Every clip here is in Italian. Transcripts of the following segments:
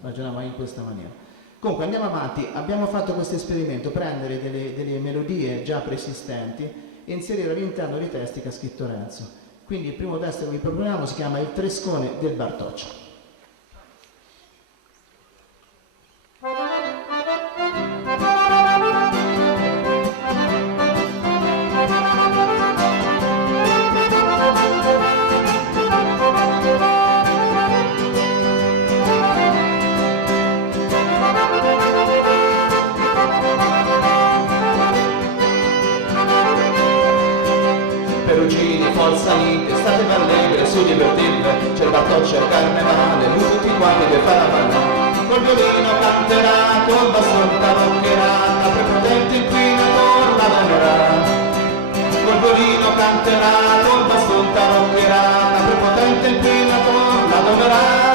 ragioniamo in questa maniera. Comunque andiamo avanti, abbiamo fatto questo esperimento, prendere delle melodie già preesistenti e inserire all'interno dei testi che ha scritto Renzo. Quindi il primo testo che vi proponiamo si chiama Il Trescone del Bartoccio. Salite, state allegre, su divertirve, c'è il Bartoccio al carnevale, lui tutti quanti deve fare la ballare. Col violino canterà, col baston taroccherà, la prepotente inquinator la donerà. Col violino canterà, col baston taroccherà, la prepotente inquinator la donerà.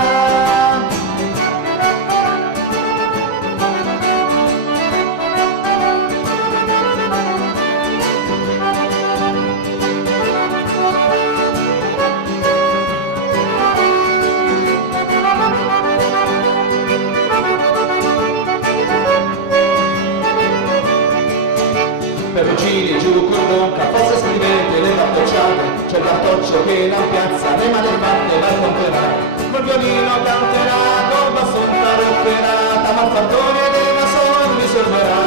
Perugini giù cordonca, forse scrivete le bartocciate, c'è il Bartoccio che la piazza, le male fatte va a comprare. Col violino canterà, col baston taroccherà, Tamarfardone della son risolverà.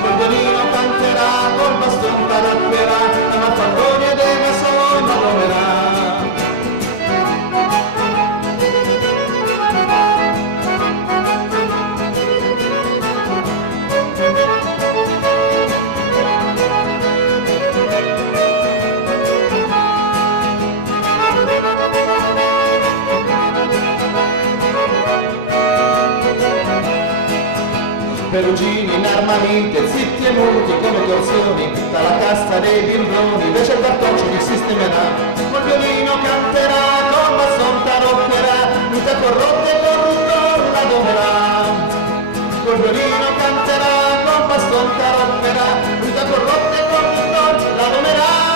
Col violino canterà, col baston taroccherà, Tamarfardone della son adorerà. Perugini in armamenti, zitti e muti come torsioni, dalla casta dei bimboni, invece il Bartoccio li sistemerà. Col violino canterà, col baston taroccherà, luta corrotta e corruttor la domerà. Col violino canterà, col baston taroccherà, luta corrotta e corruttor la domerà.